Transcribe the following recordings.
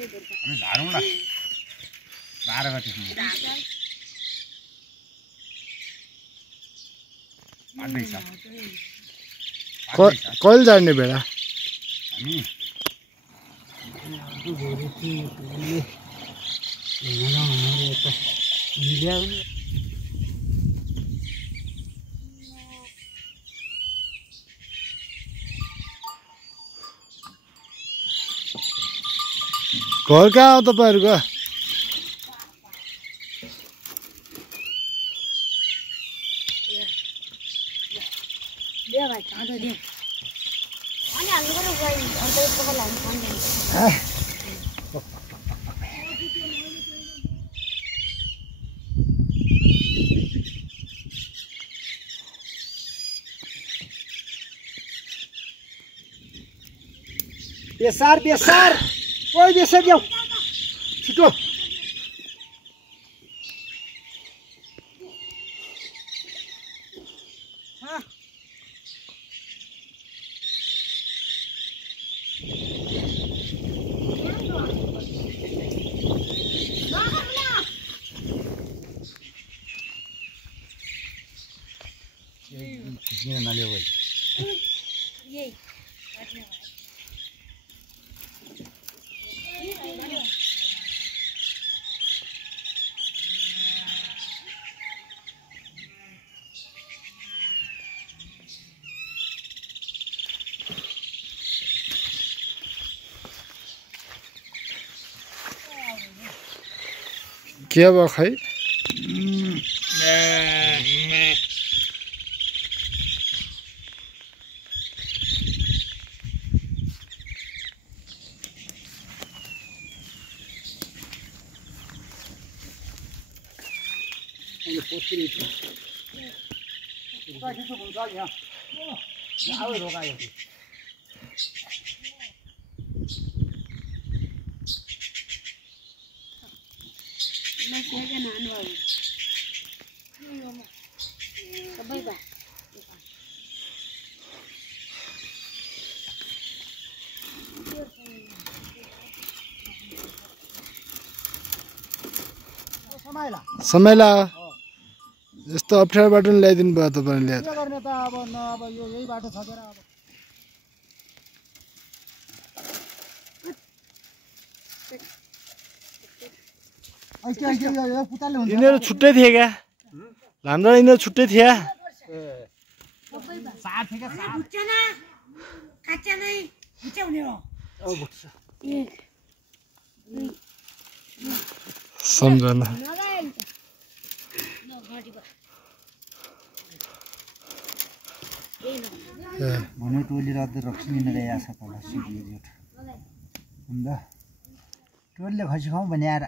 हामी झारौँ ल 12 गते कहिले जाने बेला हामी घर कहाँ हो तपाईहरुको बेसार कोही बेसार जाऊ छिटो किन नलियो भाइ यही के भयो खै समयला यस्तो अप्ठ्यारो बाटो ल्याइदिनु भयो तपाईले के गर्ने त अब न अब यो यही बाटो छकेर अब यिनीहरु छुट्टै थिए क्या हाम्रो यिनीहरु छुट्टै थिए सम्झना भने टोली रद्द रक्सिन गया छ तल सिडियो जोट हुँदा टोलीले खसी खाउँ भने आएर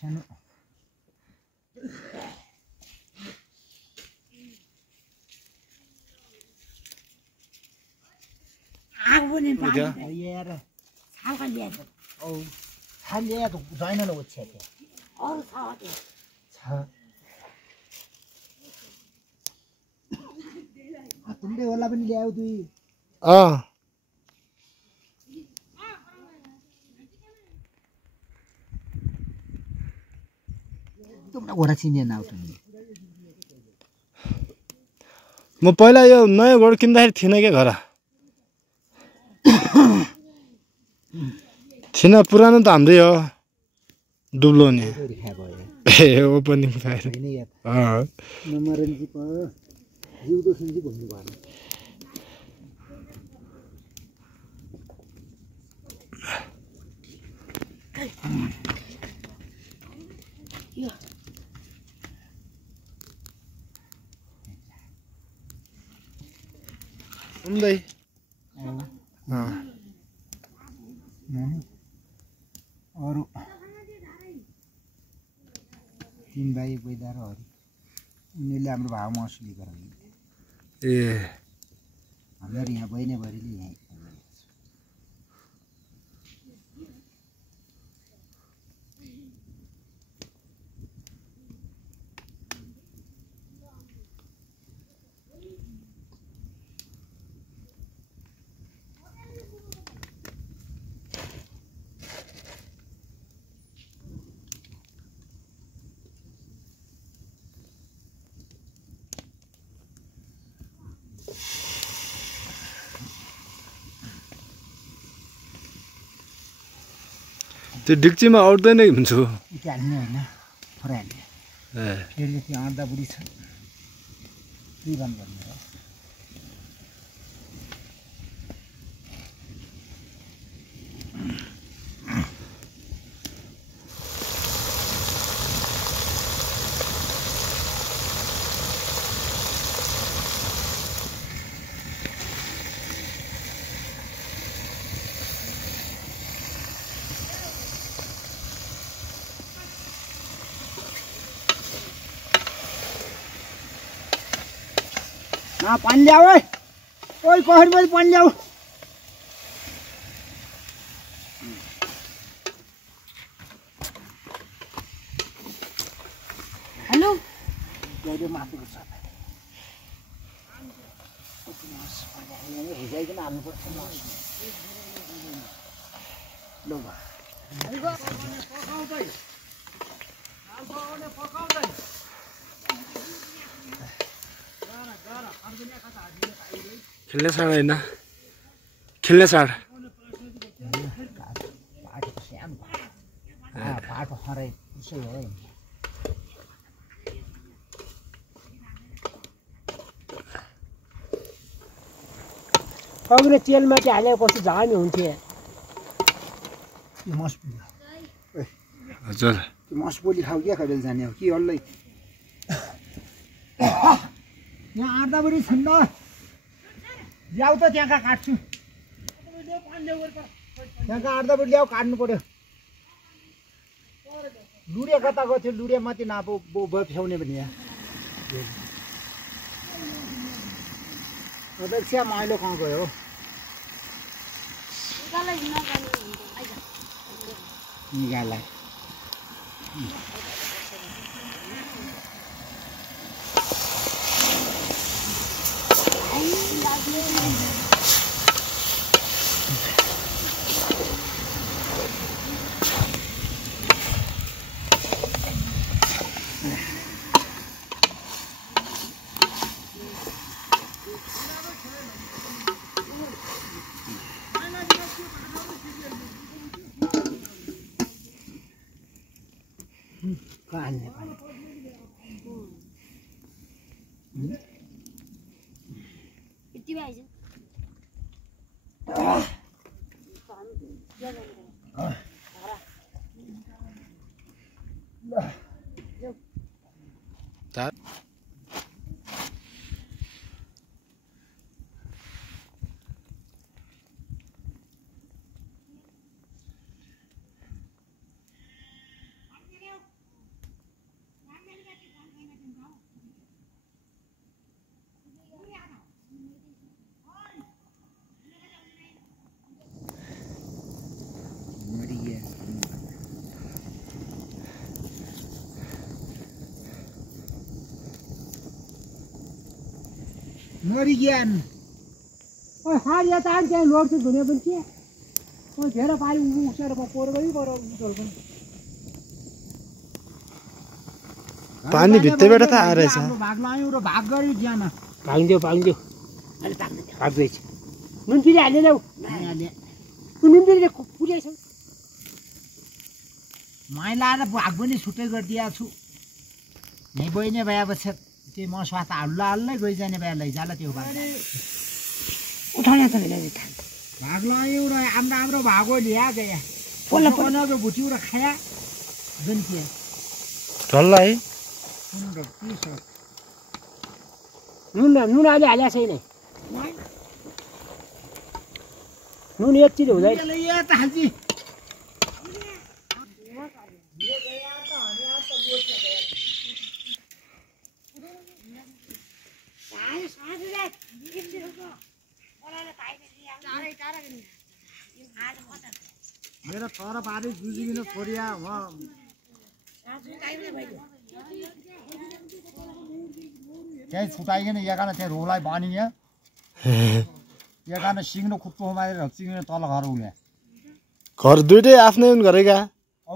सानो आगो नि यार छालका ल्याएको औ खाली या त जाइन न उछ्या त्यो अरु छ त्यो छ तुमले होला पनि ल्याऊ दुई तुमले घोडा चिन्ने नाउ तुमले म पहिला यो नयाँ घोडा किन्दाखेरि थिएन के घर थिएन पुरानो त हाम्रै हो दुब्लो नि ए ओपनिङ फायर नमरनजी प जिउँदो सुनजी भन्नु भएन उम्दै अरू तीन भाइ पैदा र हरि उनीहरूले हाम्रो भाव महसुली गराउने ए हाम्रो यहाँ बहिनीभरिले यहाँ त्यो डिक्चीमा अट्दै नै हुन्छु उति हाल्ने होइन थोरै हाल्ने फेरि त्यो आँटा बुढी छ त्यही बन्द गर्ने हो पानी ल्याऊ है ओइ कोहरमरी पानी ल्याऊ हेलो गएर माथिको छ भिजाइकन हाल्नुपर्छ ल खेल्ने साड होइन खेल्ने साड पाटो सानो पाटो खराइ उसै हो कहिले तेलमाथि हालेको कस्तो झामी हुन्थ्यो हजुर मस बोली खाऊ क्या कहिले जाने हो कि अल्लै यहाँ आँटा बढी छन् न ल्याऊ त त्यहाँका काट्छु त्यहाँका आँटा बढी ल्याऊ काट्नु पर्यो लुडे कता गएको थियो लुडे माथि नापो फ्याउने भने यहाँ अपेक्षा माइलो कहाँ गयो निकाला मरी ज्ञान हाल या तान त्यहाँ लोड चाहिँ धुने पनि के धेरै पारी उसेर पोहोर गरी गएर उठल पनि पानी भित्रबाट त आएछ भाग लायौँ र भाग गऱ्यो ज्यान भागिदियो अहिले भाग्दैछ नुन पिरी हाल्ने जाऊ नुन पिरी पुगेछ माइला र भाग पनि छुट्टै गरिदिएको छु यहीँ बहिनी भएपछि त्यो म स्वास्थ्य हल्लै गइजाने भए लैजाला त्यो भाग उठाउने त होइन भाग लायौँ र हाम्रो भागो ल्या गया पोल्न भुट्यौँ र खाया जुन के ढल्ला है नुन अहिले हालेको छैन नुन एकचोटि हुँदैन मेरो तर पारी जुजिकिन छोडिया त्यहीँ छुटाइकन एकान त्यहाँ रोलाई बानिया एकान सिङ्नो खुट्टो मारेर सिङ्नो तल घर उल्या घर दुइटै आफ्नै हुन् गरेका औ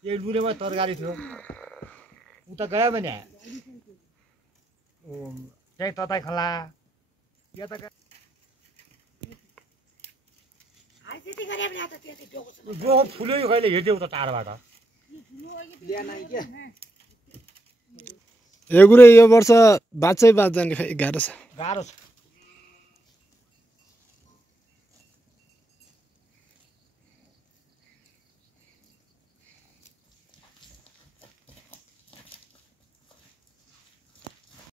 यही लुरेमा तरकारी थियो उता गयो भने त्यही तताई खला यता जो फुल्यो कहिले हेर्देऊ त टाढाबाट एगुरे यो वर्ष बाँच्दै बाँच्दैन खै गाह्रो छ गाह्रो छ